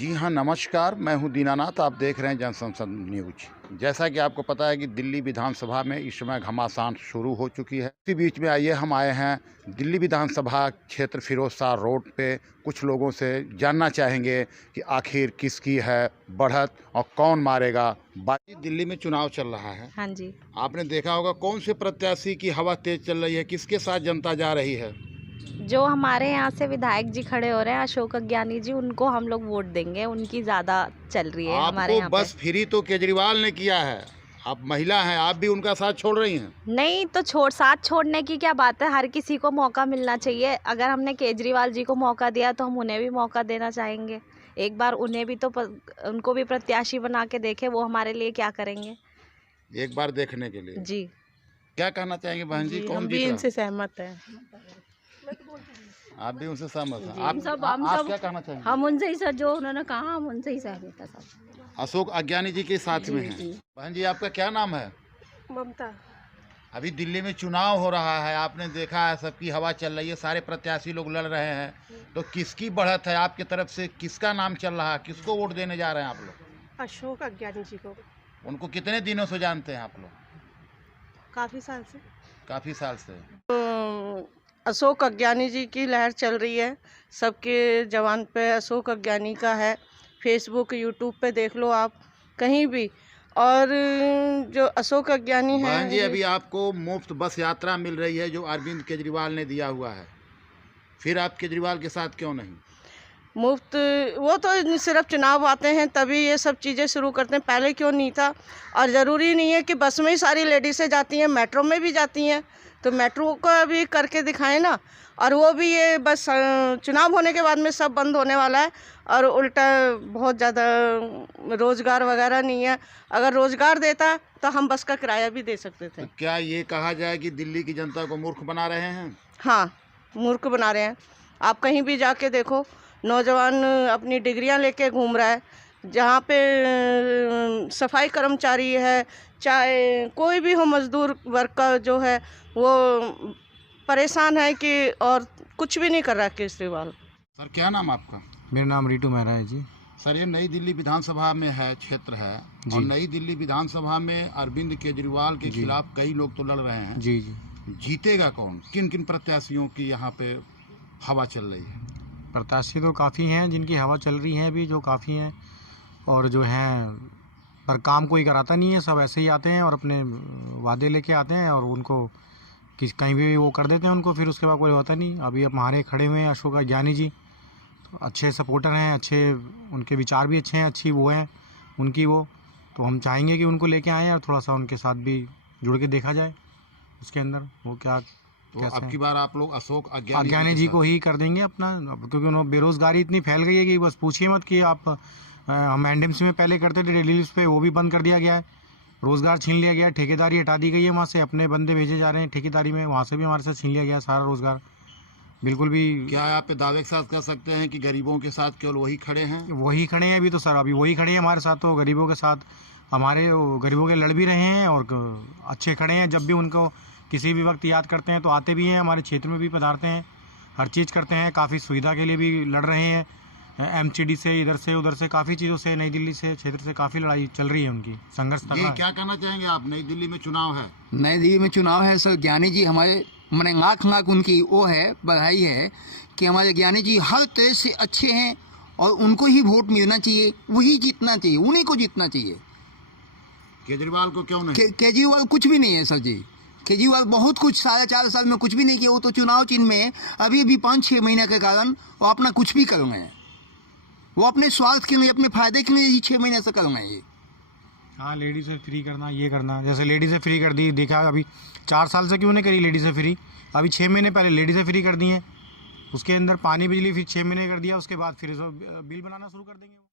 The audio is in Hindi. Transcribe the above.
जी हाँ, नमस्कार। मैं हूँ दीनानाथ, आप देख रहे हैं जनसंसद न्यूज़। जैसा कि आपको पता है कि दिल्ली विधानसभा में इस समय घमासान शुरू हो चुकी है। इसी बीच में आइए हम आए हैं दिल्ली विधानसभा क्षेत्र फिरोज शाह रोड पे। कुछ लोगों से जानना चाहेंगे कि आखिर किसकी है बढ़त और कौन मारेगा बाजी। दिल्ली में चुनाव चल रहा है। हाँ जी। आपने देखा होगा कौन से प्रत्याशी की हवा तेज चल रही है, किसके साथ जनता जा रही है? जो हमारे यहाँ से विधायक जी खड़े हो रहे हैं अशोक अज्ञानी जी, उनको हम लोग वोट देंगे। उनकी ज़्यादा चल रही है हमारे आपको यहाँ पे। बस फ्री तो केजरीवाल ने किया है। आप महिला हैं, आप भी उनका साथ छोड़ रही हैं। नहीं तो साथ छोड़ने की क्या बात है, हर किसी को मौका मिलना चाहिए। अगर हमने केजरीवाल जी को मौका दिया तो हम उन्हें भी मौका देना चाहेंगे। एक बार उन्हें भी तो उनको भी प्रत्याशी बना के देखे, वो हमारे लिए क्या करेंगे। एक बार देखने के लिए जी। क्या कहना चाहेंगे बहन जी, कौन हम जीत भी रहा? इनसे सहमत हैं। आप भी उनसे सहमत हैं? हम क्या कहना चाहेंगे? हम उनसे ही सर, जो उन्होंने कहा हम उनसे ही सहमत हैं सब। अशोक अज्ञानी जी के साथ में हैं। बहन जी, आपका क्या नाम है? ममता। अभी दिल्ली में चुनाव हो रहा है, आपने देखा है सबकी हवा चल रही है, सारे प्रत्याशी लोग लड़ रहे हैं, तो किसकी बढ़त है आपकी तरफ से? किसका नाम चल रहा है, किसको वोट देने जा रहे हैं आप लोग? अशोक अज्ञानी जी को। उनको कितने दिनों से जानते हैं आप लोग? काफ़ी साल से। काफ़ी साल से। अशोक अज्ञानी जी की लहर चल रही है, सबके जवान पे अशोक अज्ञानी का है। फेसबुक यूट्यूब पे देख लो आप, कहीं भी। और जो अशोक अज्ञानी है, बहन जी, अभी आपको मुफ्त बस यात्रा मिल रही है जो अरविंद केजरीवाल ने दिया हुआ है, फिर आप केजरीवाल के साथ क्यों नहीं? मुफ्त, वो तो सिर्फ चुनाव आते हैं तभी ये सब चीज़ें शुरू करते हैं, पहले क्यों नहीं था? और ज़रूरी नहीं है कि बस में ही सारी लेडीज़ें जाती हैं, मेट्रो में भी जाती हैं, तो मेट्रो का भी करके दिखाएं ना। और वो भी ये बस चुनाव होने के बाद में सब बंद होने वाला है, और उल्टा बहुत ज़्यादा रोज़गार वगैरह नहीं है। अगर रोज़गार देता तो हम बस का किराया भी दे सकते थे। तो क्या ये कहा जाए कि दिल्ली की जनता को मूर्ख बना रहे हैं? हाँ, मूर्ख बना रहे हैं। आप कहीं भी जाके देखो, नौजवान अपनी डिग्रियां लेके घूम रहा है। जहाँ पे सफाई कर्मचारी है, चाहे कोई भी हो, मजदूर वर्ग का जो है वो परेशान है कि और कुछ भी नहीं कर रहा केजरीवाल। सर, क्या नाम आपका? मेरा नाम रीटू मेहरा है जी। सर, ये नई दिल्ली विधानसभा में है, क्षेत्र है, और नई दिल्ली विधानसभा में अरविंद केजरीवाल के खिलाफ कई लोग तो लड़ रहे हैं। जी जी। जीतेगा कौन? किन किन प्रत्याशियों की यहाँ पे हवा चल रही है? प्रत्याशी तो काफ़ी हैं जिनकी हवा चल रही है अभी, जो काफ़ी हैं, और जो हैं पर काम कोई कराता नहीं है। सब ऐसे ही आते हैं और अपने वादे लेके आते हैं और उनको कहीं भी वो कर देते हैं उनको, फिर उसके बाद कोई होता नहीं। अभी अब हमारे खड़े हुए हैं अशोक अज्ञानी जी, तो अच्छे सपोर्टर हैं, अच्छे उनके विचार भी अच्छे हैं, अच्छी वो हैं उनकी वो। तो हम चाहेंगे कि उनको लेके आएँ और थोड़ा सा उनके साथ भी जुड़ के देखा जाए उसके अंदर वो क्या। तो अब की बार आप लोग अशोक अज्ञानी जी को ही कर देंगे अपना, क्योंकि उन्होंने बेरोजगारी इतनी फैल गई है कि बस पूछिए मत। कि आप हम एनडीएमसी में पहले करते थे डेली लीव्स पे, वो भी बंद कर दिया गया है, रोज़गार छीन लिया गया है, ठेकेदारी हटा दी गई है, वहाँ से अपने बंदे भेजे जा रहे हैं ठेकेदारी में, वहाँ से भी हमारे साथ छीन लिया गया है सारा रोज़गार। बिल्कुल भी। क्या आप पे दावे के साथ कह सकते हैं कि गरीबों के साथ केवल वही खड़े हैं? वही खड़े हैं अभी तो सर, अभी वही खड़े हैं हमारे साथ, तो गरीबों के साथ हमारे गरीबों के लड़ भी रहे हैं और अच्छे खड़े हैं। जब भी उनको किसी भी वक्त याद करते हैं तो आते भी हैं, हमारे क्षेत्र में भी पधारते हैं, हर चीज़ करते हैं, काफ़ी सुविधा के लिए भी लड़ रहे हैं। एमसीडी से, इधर से उधर से, काफ़ी चीज़ों से, नई दिल्ली से क्षेत्र से काफ़ी लड़ाई चल रही है उनकी, संघर्ष तक। ये क्या कहना चाहेंगे आप? नई दिल्ली में चुनाव है। नई दिल्ली में चुनाव है सर। ज्ञानी जी हमारे मैंने नाक उनकी वो है, बधाई है कि हमारे ज्ञानी जी हर तरह से अच्छे हैं और उनको ही वोट मिलना चाहिए, वही जीतना चाहिए, उन्हीं को जीतना चाहिए। केजरीवाल को क्यों नहीं? केजरीवाल कुछ भी नहीं है सर जी। केजरीवाल बहुत कुछ 4.5 साल में कुछ भी नहीं किया। वो तो चुनाव चिन्ह में अभी 5-6 महीने के कारण वो अपना कुछ भी कर रहे हैं। वो अपने स्वार्थ के लिए, अपने फायदे के लिए 6 महीने से कर रहे हैं ये। हाँ, लेडीज़ से फ्री करना, ये करना, जैसे लेडीज़ से फ्री कर दी, देखा अभी 4 साल से क्यों नहीं करी लेडीज़ से फ्री? अभी 6 महीने पहले लेडीज़ से फ्री कर दी हैं, उसके अंदर पानी बिजली फिर 6 महीने कर दिया, उसके बाद फिर बिल बनाना शुरू कर देंगे।